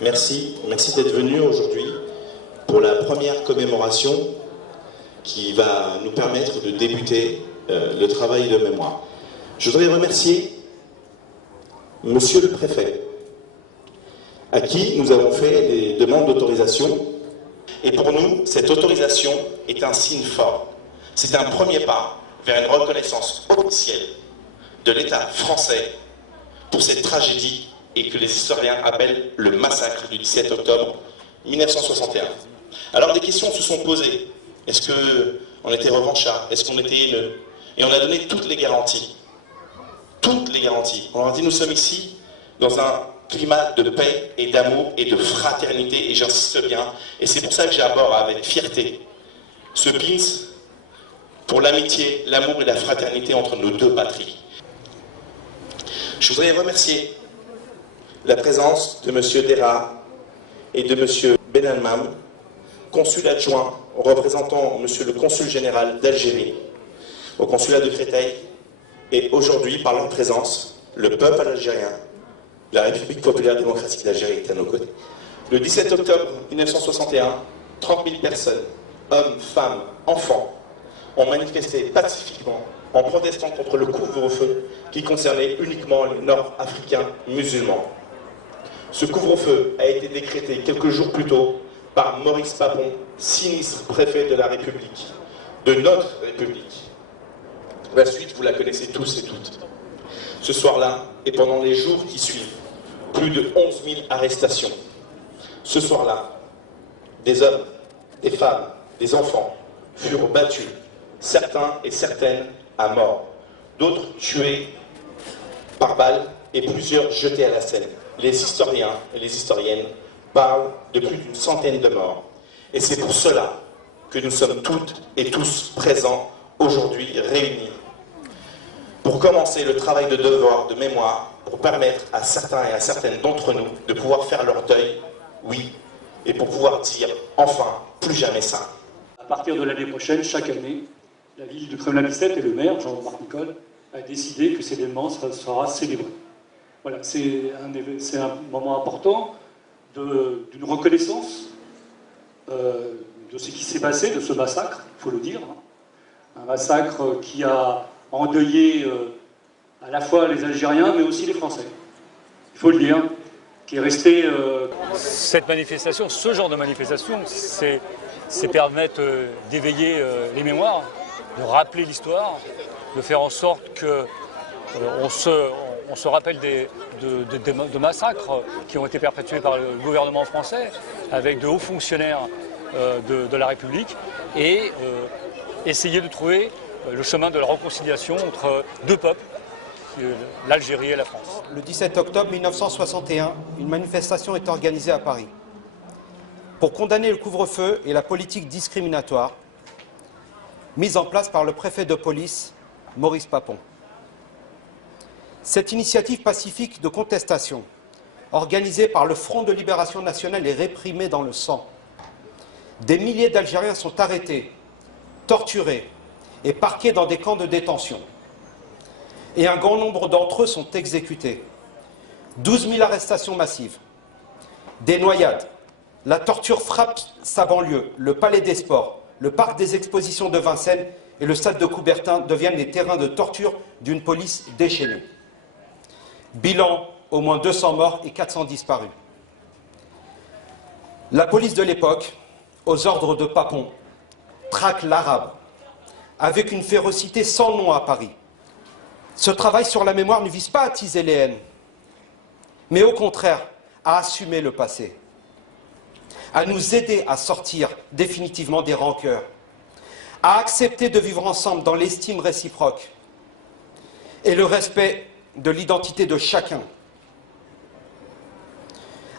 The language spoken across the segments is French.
Merci d'être venu aujourd'hui pour la première commémoration qui va nous permettre de débuter le travail de mémoire. Je voudrais remercier Monsieur le Préfet, à qui nous avons fait des demandes d'autorisation. Et pour nous, cette autorisation est un signe fort. C'est un premier pas vers une reconnaissance officielle de l'État français pour cette tragédie et que les historiens appellent le massacre du 17 octobre 1961. Alors des questions se sont posées. Est-ce qu'on était revanchards? Est-ce qu'on était haineux? Et on a donné toutes les garanties. Toutes les garanties. On leur a dit, nous sommes ici dans un climat de paix et d'amour et de fraternité, et j'insiste bien. Et c'est pour ça que j'aborde avec fierté ce pins pour l'amitié, l'amour et la fraternité entre nos deux patries. Je voudrais remercier la présence de M. Dera et de M. Benalmam, consul adjoint représentant M. le consul général d'Algérie au consulat de Créteil, et aujourd'hui, par leur présence, le peuple algérien, la République populaire démocratique d'Algérie est à nos côtés. Le 17 octobre 1961, 30 000 personnes, hommes, femmes, enfants, ont manifesté pacifiquement en protestant contre le couvre-feu qui concernait uniquement les Nord-Africains musulmans. Ce couvre-feu a été décrété quelques jours plus tôt par Maurice Papon, sinistre préfet de la République, de notre République. La suite, vous la connaissez tous et toutes. Ce soir-là, et pendant les jours qui suivent, plus de 11 000 arrestations. Ce soir-là, des hommes, des femmes, des enfants furent battus, certains et certaines à mort, d'autres tués par balles et plusieurs jetés à la Seine. Les historiens et les historiennes parlent de plus d'une centaine de morts. Et c'est pour cela que nous sommes toutes et tous présents aujourd'hui réunis pour commencer le travail de devoir, de mémoire, pour permettre à certains et à certaines d'entre nous de pouvoir faire leur deuil, oui, et pour pouvoir dire, enfin, plus jamais ça. À partir de l'année prochaine, chaque année, la ville de Kremlin-Bicêtre et le maire, Jean-Marc Nicole, a décidé que cet événement sera célébré. Voilà, c'est un moment important d'une reconnaissance de ce qui s'est passé, de ce massacre, il faut le dire. Un massacre qui a endeuillé à la fois les Algériens, mais aussi les Français. Il faut le dire, qui est resté... Cette manifestation, ce genre de manifestation, c'est permettre d'éveiller les mémoires, de rappeler l'histoire, de faire en sorte qu'on se rappelle de massacres qui ont été perpétués par le gouvernement français avec de hauts fonctionnaires de la République et essayer de trouver le chemin de la réconciliation entre deux peuples, l'Algérie et la France. Le 17 octobre 1961, une manifestation est organisée à Paris pour condamner le couvre-feu et la politique discriminatoire mise en place par le préfet de police, Maurice Papon. Cette initiative pacifique de contestation, organisée par le Front de Libération Nationale, est réprimée dans le sang. Des milliers d'Algériens sont arrêtés, torturés et parqués dans des camps de détention. Et un grand nombre d'entre eux sont exécutés. 12 000 arrestations massives, des noyades, la torture frappe sa banlieue, le palais des sports, le parc des expositions de Vincennes et le stade de Coubertin deviennent les terrains de torture d'une police déchaînée. Bilan, au moins 200 morts et 400 disparus. La police de l'époque, aux ordres de Papon, traque l'arabe, avec une férocité sans nom à Paris. Ce travail sur la mémoire ne vise pas à attiser les haines, mais au contraire, à assumer le passé, à nous aider à sortir définitivement des rancœurs, à accepter de vivre ensemble dans l'estime réciproque et le respect de l'identité de chacun,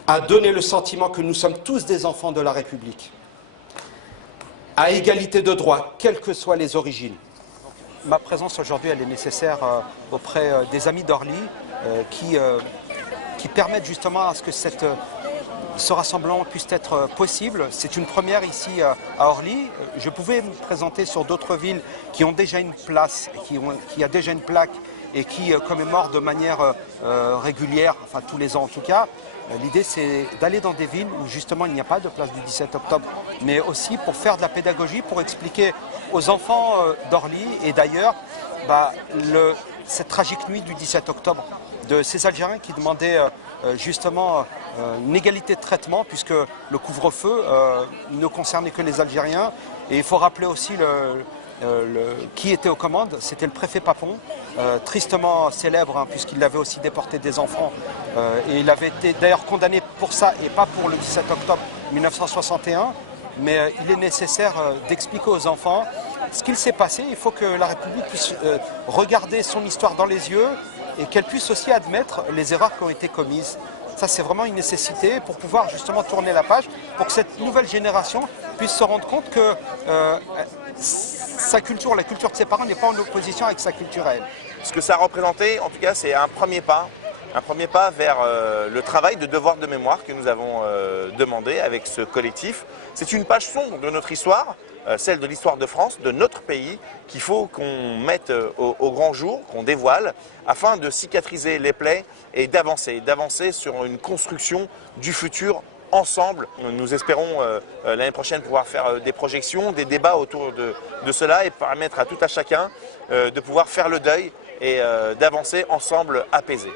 à donner le sentiment que nous sommes tous des enfants de la République, à égalité de droits, quelles que soient les origines. Ma présence aujourd'hui, elle est nécessaire auprès des amis d'Orly qui permettent justement à ce que ce rassemblement puisse être possible. C'est une première ici à Orly. Je pouvais me présenter sur d'autres villes qui ont déjà une place, qui a déjà une plaque et qui commémorent de manière régulière, enfin tous les ans en tout cas. L'idée, c'est d'aller dans des villes où justement il n'y a pas de place du 17 octobre, mais aussi pour faire de la pédagogie, pour expliquer aux enfants d'Orly et d'ailleurs cette tragique nuit du 17 octobre de ces Algériens qui demandaient justement une égalité de traitement puisque le couvre-feu ne concernait que les Algériens. Et il faut rappeler aussi qui était aux commandes, c'était le préfet Papon, tristement célèbre hein, puisqu'il avait aussi déporté des enfants et il avait été d'ailleurs condamné pour ça et pas pour le 17 octobre 1961. Mais il est nécessaire d'expliquer aux enfants ce qu'il s'est passé. Il faut que la République puisse regarder son histoire dans les yeux et qu'elle puisse aussi admettre les erreurs qui ont été commises. Ça, c'est vraiment une nécessité pour pouvoir justement tourner la page, pour que cette nouvelle génération puisse se rendre compte que sa culture, la culture de ses parents n'est pas en opposition avec sa culture à elle. Ce que ça a représenté, en tout cas, c'est un premier pas vers le travail de devoir de mémoire que nous avons demandé avec ce collectif. C'est une page sombre de notre histoire, celle de l'histoire de France, de notre pays, qu'il faut qu'on mette au grand jour, qu'on dévoile, afin de cicatriser les plaies et d'avancer sur une construction du futur ensemble. Nous espérons l'année prochaine pouvoir faire des projections, des débats autour de cela et permettre à tout à chacun de pouvoir faire le deuil et d'avancer ensemble apaisés.